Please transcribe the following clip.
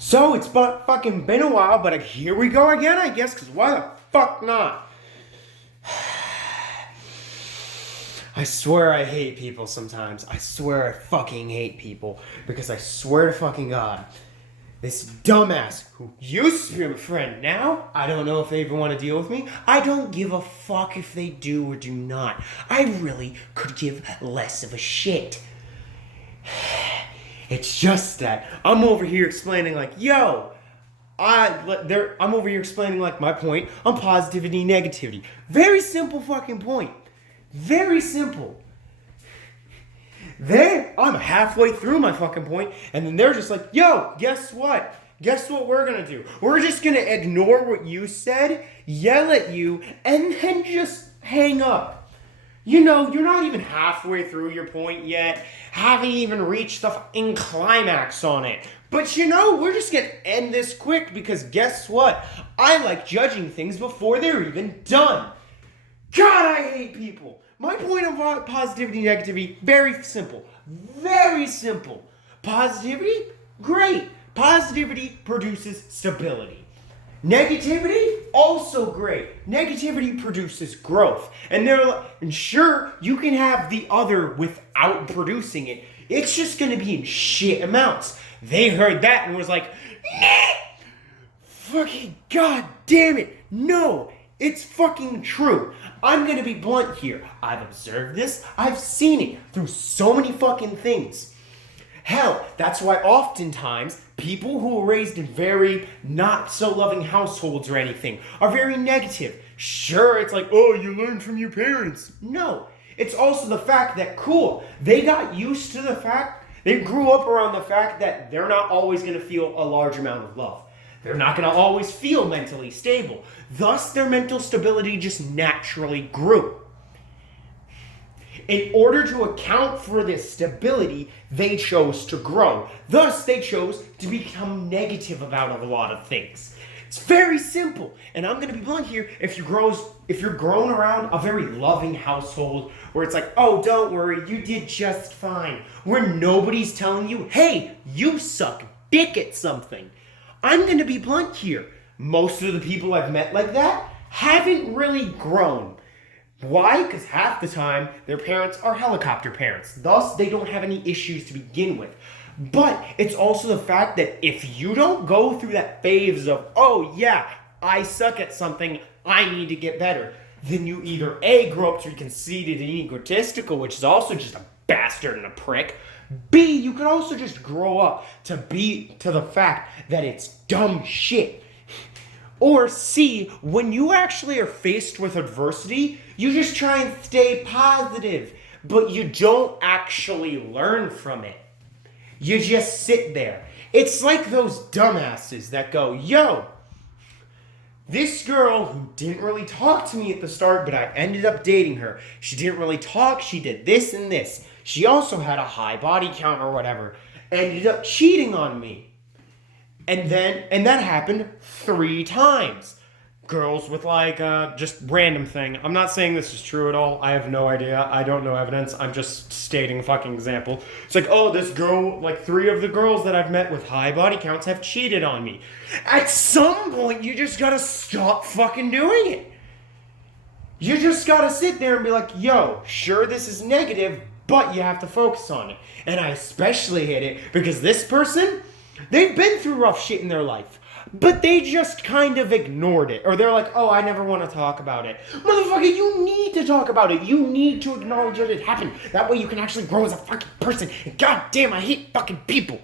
So it's fucking been a while, but here we go again, I guess, because why the fuck not? I swear I hate people sometimes. I swear I fucking hate people. Because I swear to fucking God, this dumbass who used to be my friend, now I don't know if they even want to deal with me. I don't give a fuck if they do or do not. I really could give less of a shit. It's just that I'm over here explaining like, yo, I'm over here explaining like my point on positivity and negativity. Very simple fucking point. Very simple. I'm halfway through my fucking point, and then they're just like, yo, guess what? Guess what we're gonna do? We're just gonna ignore what you said, yell at you, and then just hang up. You know, you're not even halfway through your point yet, haven't even reached the fucking climax on it. But you know, we're just gonna end this quick because guess what? I like judging things before they're even done. God, I hate people. My point of positivity and negativity, very simple. Very simple. Positivity, great. Positivity produces stability. Negativity, also great. Negativity produces growth. And sure, you can have the other without producing it. It's just going to be in shit amounts. They heard that and was like, nah! Fucking god damn it. No, it's fucking true. I'm going to be blunt here. I've observed this. I've seen it through so many fucking things. Hell, that's why oftentimes people who are raised in very not so loving households or anything are very negative. Sure, it's like, oh, you learned from your parents. No, it's also the fact that, cool, they got used to the fact, they grew up around the fact that they're not always going to feel a large amount of love. They're not going to always feel mentally stable. Thus, their mental stability just naturally grew. In order to account for this stability, they chose to grow. Thus, they chose to become negative about a lot of things. It's very simple. And I'm going to be blunt here. If you're grown around a very loving household where it's like, oh, don't worry, you did just fine. Where nobody's telling you, hey, you suck dick at something. I'm going to be blunt here. Most of the people I've met like that haven't really grown. Why? Because half the time, their parents are helicopter parents. Thus, they don't have any issues to begin with. But it's also the fact that if you don't go through that phase of, oh yeah, I suck at something, I need to get better, then you either A, grow up to be conceited and egotistical, which is also just a bastard and a prick. B, you could also just grow up to the fact that it's dumb shit. Or C, when you actually are faced with adversity, you just try and stay positive, but you don't actually learn from it. You just sit there. It's like those dumbasses that go, yo, this girl who didn't really talk to me at the start, but I ended up dating her. She didn't really talk, she did this and this. She also had a high body count or whatever. Ended up cheating on me. And that happened 3 times. Girls with like just random thing. I'm not saying this is true at all. I have no idea. I don't know evidence. I'm just stating a fucking example. It's like, oh, this girl, like 3 of the girls that I've met with high body counts have cheated on me. At some point, you just gotta stop fucking doing it. You just gotta sit there and be like, yo, sure, this is negative, but you have to focus on it. And I especially hate it because this person, they've been through rough shit in their life, but they just kind of ignored it. Or they're like, oh, I never want to talk about it. Motherfucker, you need to talk about it. You need to acknowledge that it happened. That way you can actually grow as a fucking person. And goddamn, I hate fucking people.